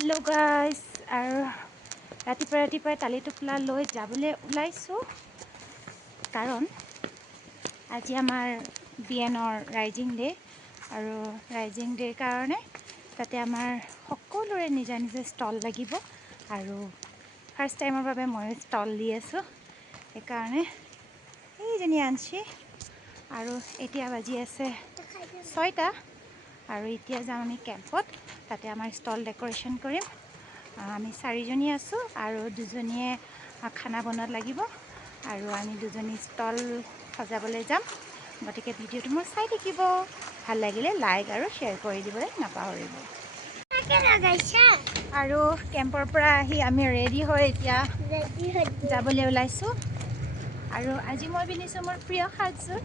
hello guys और रातिपुवा ताली टोपला লৈ যাবলৈ ওলাইছো কাৰণ আজি আমাৰ বিএনৰ ৰাইজিং ডে আৰু ৰাইজিং ডে কাৰণে তাতে আমাৰ সকলোৰে নিজা নিজা ষ্টল লাগিব আৰু ফাৰ্স্ট টাইমৰ বাবে মই ষ্টল দি আছো এই কাৰণে এইজনী আনছি আৰু এতিয়া বাজি আছে 6টা আৰু এতিয়া যাম আমি কেম্পত তাতে আমাৰ ষ্টল ডেকোৰেশন কৰিম আমি 4জনী আছো আৰু দুজনীয়ে খানা বনোৱাত লাগিব আৰু আমি দুজনী ষ্টল সজাবলৈ যাম গতিকে ভিডিওটো মই চাই থাকিব ভাল লাগিলে লাইক আৰু শেয়াৰ কৰি দিবলৈ নাপাহৰিব আৰু কেম্পৰ পৰা আহি আমি ৰেডি হৈ এতিয়া যাবলৈ ওলাইছো আৰু আজি মই পিন্ধিছো মোৰ প্ৰিয় সাজযোৰ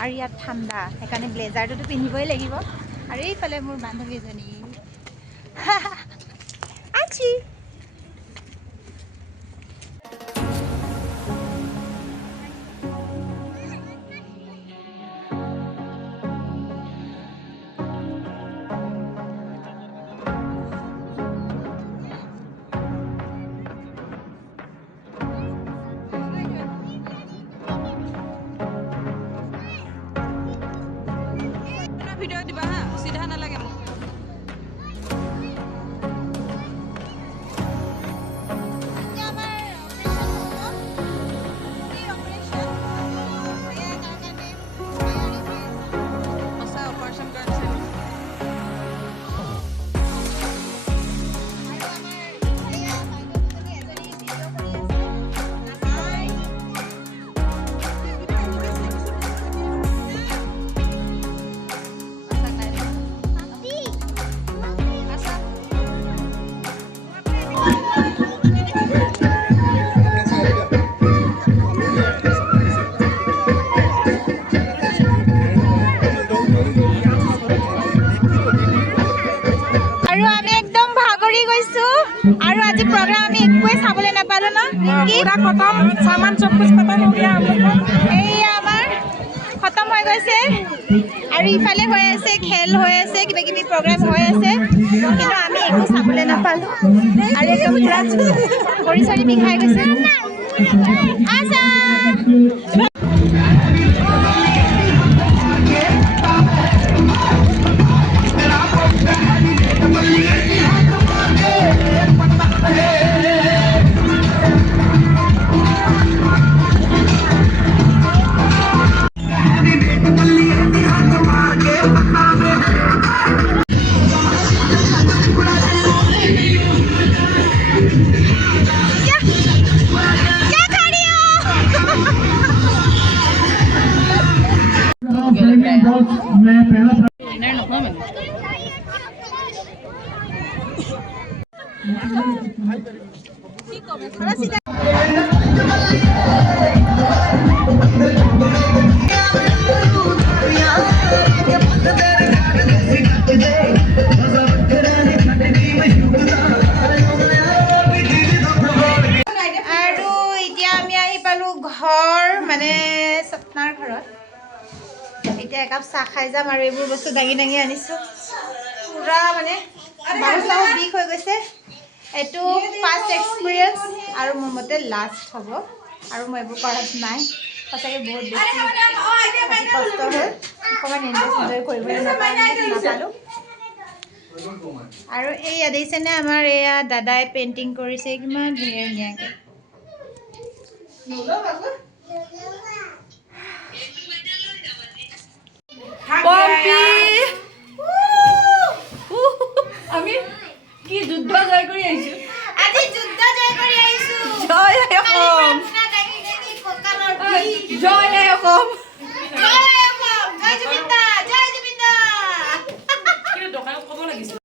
আৰু ইয়াত ঠাণ্ডা সেইকাৰণে ব্লেজাৰটো পিন্ধিবই লাগিব আৰু এইফালে মোৰ বান্ধৱীজনী আছি ভিডিও দিবা হা সিধা নালাগে মোক और आज प्रोग्राम আমি একোই চাবলৈ নাপালো না पूरा खत्म सामान सब कुछ खत्म हो गया हम लोग এই আমাৰ খতম হৈ গৈছে আৰু ইফালে হৈ আছে খেল হৈ আছে কিবা কিবি প্ৰগ্ৰাম হৈ আছে কিন্তু আমি একো চাবলৈ নাপালো আৰু একদম পুৰা ভৰি চৰি বিষাই গৈছে আছা घर माने सपनार घरत এতিয়া একাপ চাহ খাই যাম আৰু এইবোৰ বস্তু দাঙি দাঙি আনিছো পুৰা মানে বাহুচাহ বিষ হৈ গৈছে এটো ফাৰ্স্ট এক্সপেৰিয়েন্স আৰু মোৰ মতে লাষ্ট হ'ব আৰু মই এইবোৰ কৰাত নাই সঁচাকে বহুত বেছি কষ্ট হ'ল অকমান এনজয় কৰিবলৈ নাপালো আৰু এই দেখিছেনে আমাৰ এয়া দাদাই পেইন্টিং কৰিছে কিমান ধুনীয়া ধুনীয়াকে আমি কি যুদ্ধ জয় কৰি আইছো আজি যুদ্ধ জয় কৰি আইছো জয় অসম ককালৰ জয় অসম